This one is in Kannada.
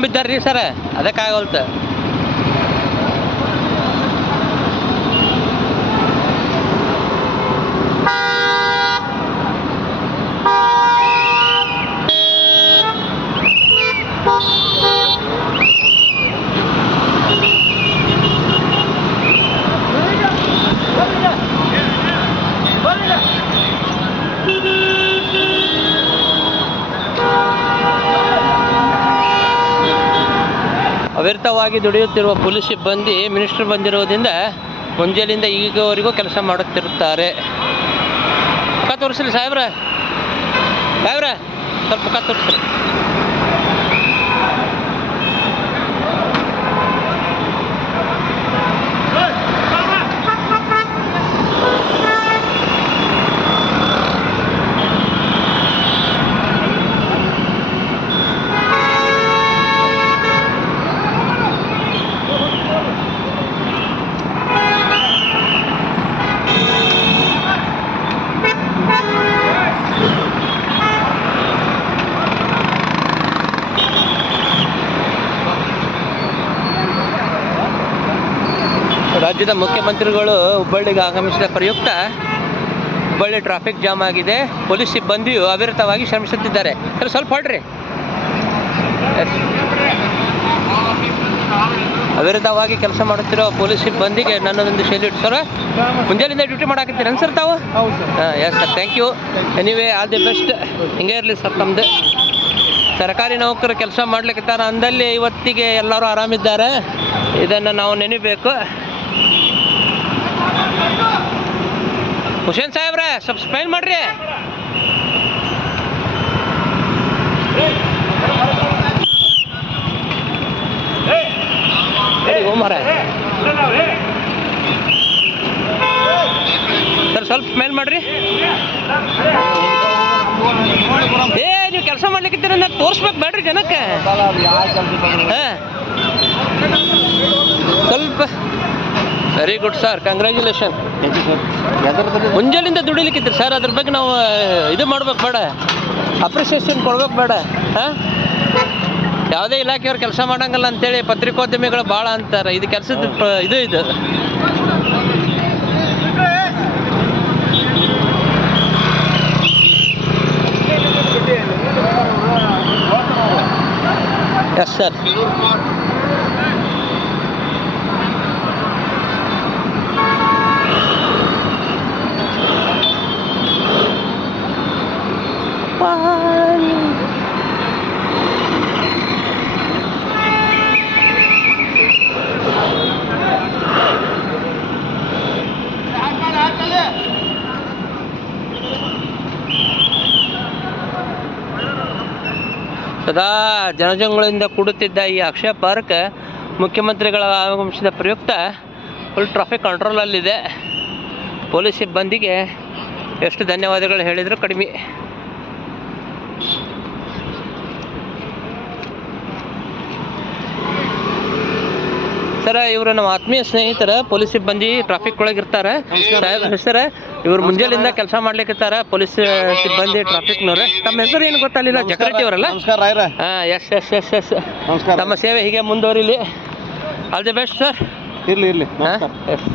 ತುಂಬಿದ್ದಾರ್ರಿ ಸರ್, ಅದಕ್ಕಾಗಲ್ತ. ಅವಿರತವಾಗಿ ದುಡಿಯುತ್ತಿರುವ ಪೊಲೀಸ್ ಸಿಬ್ಬಂದಿ ಮಿನಿಸ್ಟರ್ ಬಂದಿರುವುದರಿಂದ ಮುಂಜಾನೆಯಿಂದ ಈಗವರೆಗೂ ಕೆಲಸ ಮಾಡುತ್ತಿರುತ್ತಾರೆ. ಮುಖ ತೋರಿಸ್ರಿ ಸಾಹೇಬ್ರ, ಸ್ವಲ್ಪ ಮುಖ ತೋರಿಸ್ರಿ. ರಾಜ್ಯದ ಮುಖ್ಯಮಂತ್ರಿಗಳು ಹುಬ್ಬಳ್ಳಿಗೆ ಆಗಮಿಸಿದ ಪ್ರಯುಕ್ತ ಹುಬ್ಬಳ್ಳಿ ಟ್ರಾಫಿಕ್ ಜಾಮ್ ಆಗಿದೆ. ಪೊಲೀಸ್ ಸಿಬ್ಬಂದಿಯು ಅವಿರತವಾಗಿ ಶ್ರಮಿಸುತ್ತಿದ್ದಾರೆ. ಸರ್ ಸ್ವಲ್ಪ ಹೊಡ್ರಿ. ಅವಿರತವಾಗಿ ಕೆಲಸ ಮಾಡುತ್ತಿರೋ ಪೊಲೀಸ್ ಸಿಬ್ಬಂದಿಗೆ ನನ್ನದೊಂದು ಶೈಲಿಟ್. ಸರ್ ಮುಂಜಾನೆಯಿಂದ ಡ್ಯೂಟಿ ಮಾಡಾಕತ್ತೀರ ಸರ್ ತಾವು? ಹಾಂ yes sir, thank you. Anyway all the best. ಹಿಂಗೆ ಇರಲಿ ಸರ್ ತಮ್ಮದು. ಸರ್ಕಾರಿ ನೌಕರು ಕೆಲಸ ಮಾಡ್ಲಿಕ್ಕಿದ್ದಾರೆ ಅಂದಲ್ಲಿ ಇವತ್ತಿಗೆ ಎಲ್ಲರೂ ಆರಾಮಿದ್ದಾರೆ. ಇದನ್ನು ನಾವು ನೆನಬೇಕು. ಹುಸೇನ್ ಸಾಹೇಬ್ರೆ ಸ್ವಲ್ಪ ಸ್ಪೈಲ್ ಮಾಡ್ರಿ. ಹೋಮಾರ ಸರ್ ಸ್ವಲ್ಪ ಸ್ಮೈಲ್ ಮಾಡ್ರಿ. ನೀವು ಕೆಲಸ ಮಾಡ್ಲಿಕ್ಕಿದ್ದೀರ ಅಂತ ತೋರಿಸ್ಬೇಕು ಬೇಡ್ರಿ ಜನಕ್ಕೆ. ಹಾಂ ಸ್ವಲ್ಪ ವೆರಿ ಗುಡ್ ಸರ್, ಕಂಗ್ರ್ಯಾಚುಲೇಷನ್. ಮುಂಜಾನೆಯಿಂದ ದುಡಿಲಿಕ್ಕಿದ್ರಿ ಸರ್, ಅದ್ರ ಬಗ್ಗೆ ನಾವು ಇದು ಮಾಡ್ಬೇಕು ಬೇಡ, ಅಪ್ರಿಸಿಯೇಷನ್ ಕೊಡ್ಬೇಕು ಬೇಡ. ಹಾಂ ಯಾವುದೇ ಇಲಾಖೆಯವ್ರು ಕೆಲಸ ಮಾಡಂಗಲ್ಲ ಅಂತೇಳಿ ಪತ್ರಿಕೋದ್ಯಮಿಗಳು ಭಾಳ ಅಂತಾರೆ. ಇದು ಕೆಲಸದ ಇದು ಎಸ್ ಸರ್. ಸದಾ ಜನಜಂಗುಳಿಂದ ಕೂಡುತ್ತಿದ್ದ ಈ ಅಕ್ಷಯ ಪಾರ್ಕ್ ಮುಖ್ಯಮಂತ್ರಿಗಳ ಆಗಮಿಸಿದ ಪ್ರಯುಕ್ತ ಫುಲ್ ಟ್ರಾಫಿಕ್ ಕಂಟ್ರೋಲಲ್ಲಿದೆ. ಪೊಲೀಸ್ ಸಿಬ್ಬಂದಿಗೆ ಎಷ್ಟು ಧನ್ಯವಾದಗಳು ಹೇಳಿದರೂ ಕಡಿಮೆ. ಸರ ಇವರು ನಮ್ಮ ಆತ್ಮೀಯ ಸ್ನೇಹಿತರ ಪೊಲೀಸ್ ಸಿಬ್ಬಂದಿ ಟ್ರಾಫಿಕ್ ಒಳಗಿರ್ತಾರೆ. ಸರ್ ಇವರು ಮುಂಜಾನೆಯಿಂದ ಕೆಲಸ ಮಾಡ್ಲಿಕ್ಕಿರ್ತಾರೆ ಪೊಲೀಸ್ ಸಿಬ್ಬಂದಿ ಟ್ರಾಫಿಕ್ನವ್ರೆ. ತಮ್ಮ ಹೆಸರು ಏನು ಗೊತ್ತಾಗಲಿಲ್ಲ, ಜಕರೆಟ್ಟಿ ಅವರಲ್ಲ? ಹಾಂ ಎಸ್ ಎಸ್ ಎಸ್ ಎಸ್. ತಮ್ಮ ಸೇವೆ ಹೀಗೆ ಮುಂದುವರಿಲಿ. All the best sir. ಇರಲಿ. ಹಾಂ ಎಸ್.